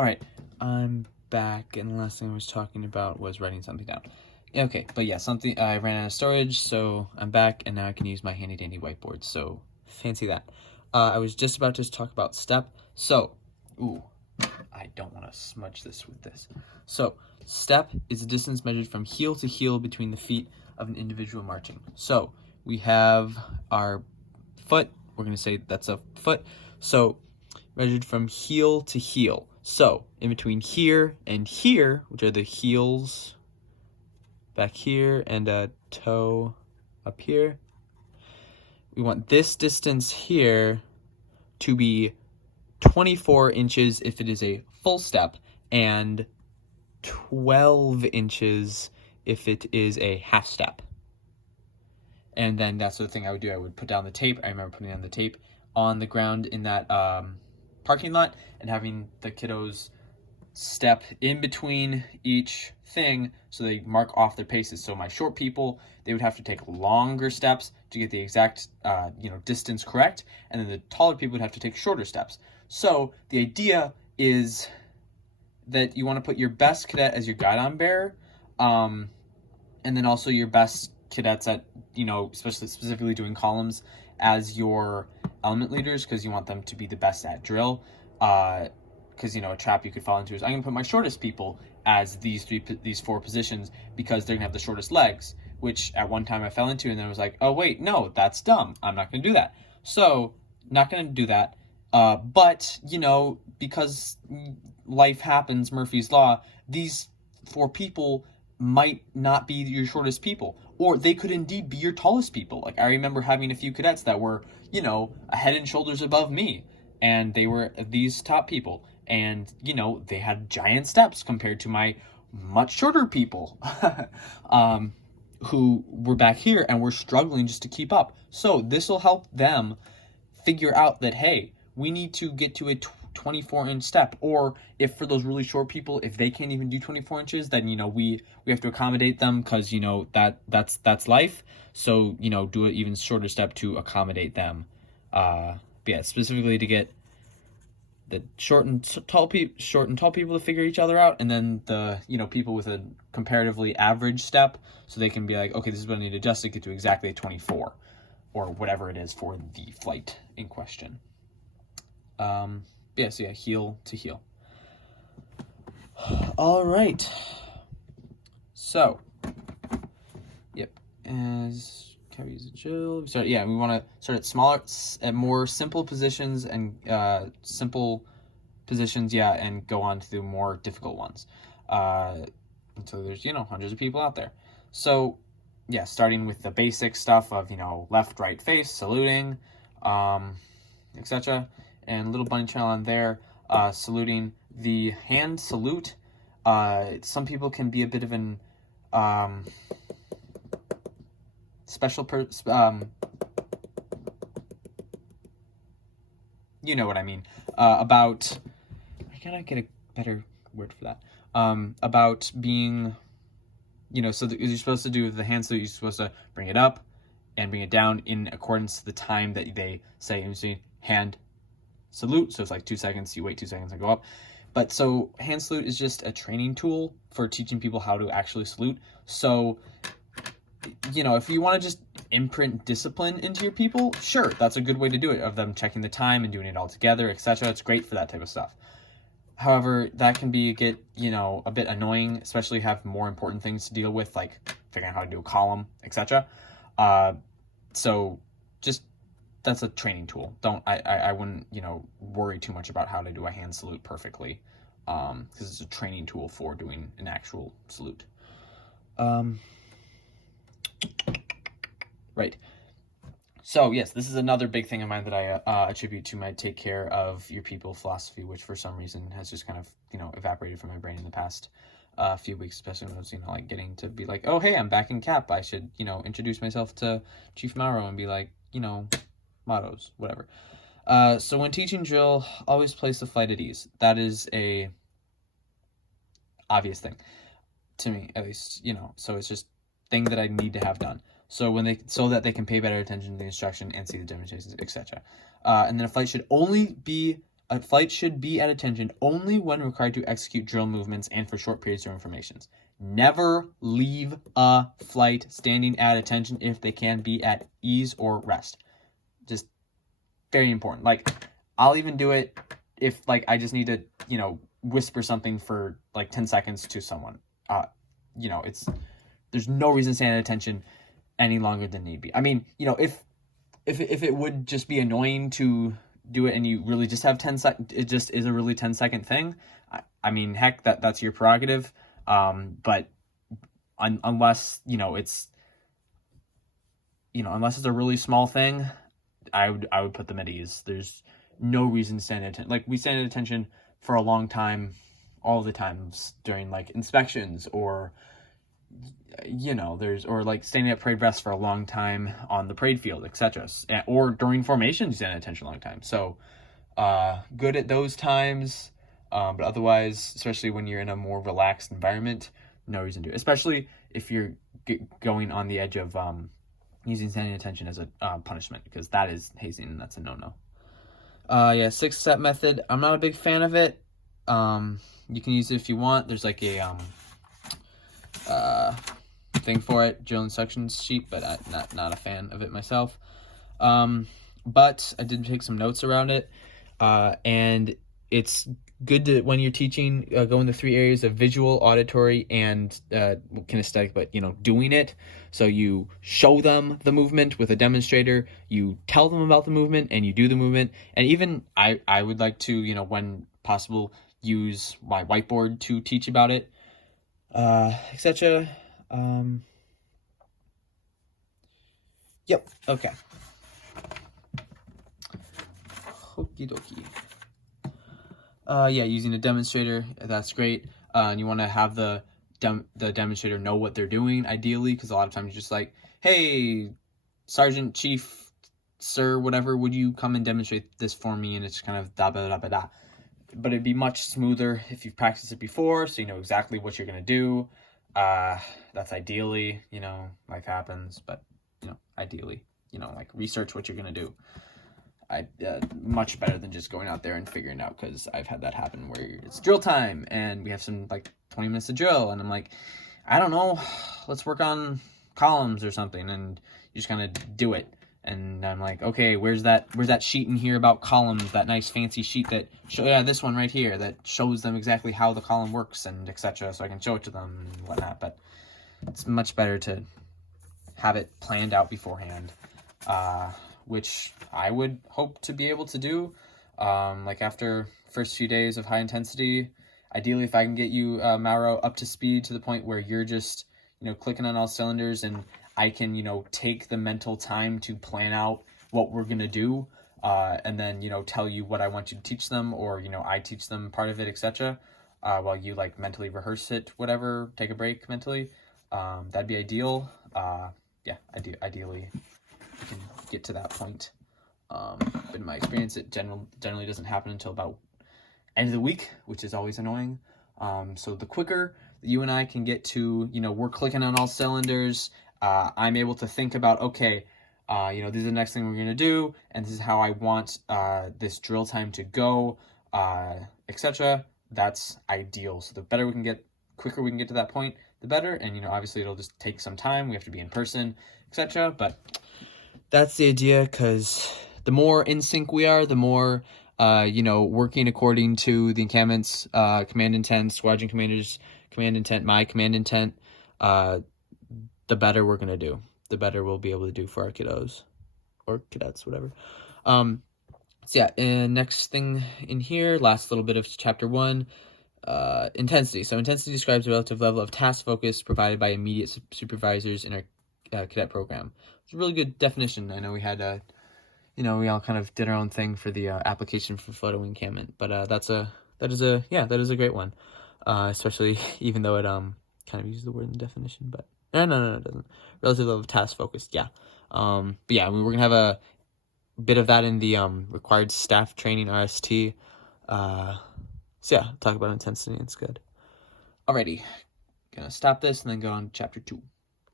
All right, I'm back, and the last thing I was talking about was writing something down. Okay, but yeah, I ran out of storage, so I'm back, and now I can use my handy dandy whiteboard. So fancy that. I was just about to talk about step. So, I don't want to smudge this with this. So, step is the distance measured from heel to heel between the feet of an individual marching. So, we have our foot. We're going to say that's a foot. So, measured from heel to heel. So, in between here and here, which are the heels back here and a toe up here, we want this distance here to be 24 inches if it is a full step and 12 inches if it is a half step. And then that's the thing I would do. I would put down the tape. I remember putting down the tape on the ground in that parking lot and having the kiddos step in between each thing so they mark off their paces. So my short people, they would have to take longer steps to get the exact distance correct, and then the taller people would have to take shorter steps. So the idea is that you want to put your best cadet as your guidon bearer, and then also your best cadets at, specifically doing columns as your element leaders, because you want them to be the best at drill. Because a trap you could fall into is I'm gonna put my shortest people as these four positions because they're gonna have the shortest legs, which at one time I fell into, and then I was like, oh wait, no, that's dumb. I'm not gonna do that. So not gonna do that. But because life happens, Murphy's Law, these four people might not be your shortest people, or they could indeed be your tallest people. Like I remember having a few cadets that were, a head and shoulders above me, and they were these top people, and they had giant steps compared to my much shorter people who were back here and were struggling just to keep up. So this will help them figure out that, hey, we need to get to a 24-inch step, or if for those really short people, if they can't even do 24 inches, then we have to accommodate them, because that's life. So do an even shorter step to accommodate them. Yeah, specifically to get the short and tall people to figure each other out, and then the people with a comparatively average step, so they can be like, okay, this is what I need to adjust to get to exactly a 24, or whatever it is for the flight in question. Heel to heel. All right. So, yep. As carries a drill. So yeah, we want to start at more simple positions and and go on to the more difficult ones. Until there's hundreds of people out there. So yeah, starting with the basic stuff of left, right face, saluting, etc. And little bunny trail on there, saluting. The hand salute, some people can be a bit of an special you know what I mean, about, I gotta get a better word for that, about being, so you're supposed to do the hand salute, you're supposed to bring it up and bring it down in accordance to the time that they say. You see, hand salute, so it's like 2 seconds, you wait 2 seconds and go up. But so hand salute is just a training tool for teaching people how to actually salute. So if you want to just imprint discipline into your people, sure, that's a good way to do it, of them checking the time and doing it all together, etc. It's great for that type of stuff. However, that can get a bit annoying, especially have more important things to deal with, like figuring out how to do a column, etc. So just, that's a training tool. I wouldn't worry too much about how to do a hand salute perfectly, because it's a training tool for doing an actual salute. Right. So yes, this is another big thing of mine that I attribute to my take care of your people philosophy, which for some reason has just kind of evaporated from my brain in the past few weeks, especially when I was getting to be like, oh hey, I'm back in CAPP, I should introduce myself to Chief Mauro and be like, mottos, whatever. So when teaching drill, always place the flight at ease. That is a obvious thing to me, at least, so it's just thing that I need to have done. So that they can pay better attention to the instruction and see the demonstrations, etc. And then a flight should only be A flight should be at attention only when required to execute drill movements and for short periods of informations. Never leave a flight standing at attention if they can be at ease or rest. Just very important. Like, I'll even do it if, like, I just need to, whisper something for, like, 10 seconds to someone. There's no reason to stand at attention any longer than need be. I mean, if it would just be annoying to do it and you really just have 10 seconds, it just is a really 10-second thing. I mean, heck, that's your prerogative. But unless, it's, unless it's a really small thing, I would put them at ease. There's no reason to stand at attention. Like, we stand at attention for a long time, all the times during, like, inspections or, or like standing at parade rest for a long time on the parade field, etc. Or during formation, you stand at attention a long time. So, good at those times. But otherwise, especially when you're in a more relaxed environment, no reason to. Especially if you're going on the edge of using standing attention as a punishment, because that is hazing and that's a no-no. 6-step method. I'm not a big fan of it. You can use it if you want. There's like a thing for it, drill instructions sheet, but I'm not a fan of it myself. But I did take some notes around it, and it's good to, when you're teaching, go in the 3 areas of visual, auditory, and kinesthetic, but doing it. So you show them the movement with a demonstrator, you tell them about the movement, and you do the movement. And even I would like to, when possible, use my whiteboard to teach about it, etc. Yep, okay. Okie dokie. Using a demonstrator, that's great. And you want to have the demonstrator know what they're doing, ideally, because a lot of times you're just like, hey, Sergeant, Chief, Sir, whatever, would you come and demonstrate this for me? And it's kind of da-ba-da-ba-da. But it'd be much smoother if you've practiced it before, so you know exactly what you're going to do. That's ideally, life happens, but, ideally, like research what you're going to do. Much better than just going out there and figuring out, because I've had that happen where it's drill time and we have some 20 minutes to drill and I'm like, I don't know, let's work on columns or something, and you just kind of do it. And I'm like, okay, where's that sheet in here about columns, that nice fancy sheet that this one right here that shows them exactly how the column works and etc., so I can show it to them and whatnot. But it's much better to have it planned out beforehand, which I would hope to be able to do, after first few days of high intensity. Ideally, if I can get you, Mauro, up to speed to the point where you're just, clicking on all cylinders, and I can, take the mental time to plan out what we're going to do, and then, tell you what I want you to teach them, or, I teach them part of it, etc., while you, mentally rehearse it, whatever, take a break mentally. That'd be ideal. Ideally, you can get to that point. But in my experience, it generally doesn't happen until about end of the week, which is always annoying. So the quicker you and I can get to, we're clicking on all cylinders, I'm able to think about, okay, this is the next thing we're going to do, and this is how I want this drill time to go, etc. That's ideal. So the better we can get, quicker we can get to that point, the better. And, obviously it'll just take some time. We have to be in person, etc. But that's the idea, because the more in sync we are, the more, working according to the encampment's command intent, squadron commander's command intent, my command intent, the better we're going to do. The better we'll be able to do for our kiddos or cadets, whatever. And next thing in here, last little bit of chapter 1, intensity. So intensity describes the relative level of task focus provided by immediate supervisors in our cadet program. It's a really good definition. I know we had, we all kind of did our own thing for the application for photo encampment, but that is a great one. Especially even though it kind of uses the word in the definition, but no, it doesn't. Relative level of task focused, yeah. But yeah, we're gonna have a bit of that in the required staff training RST. Talk about intensity. It's good. Alrighty, gonna stop this and then go on to chapter 2.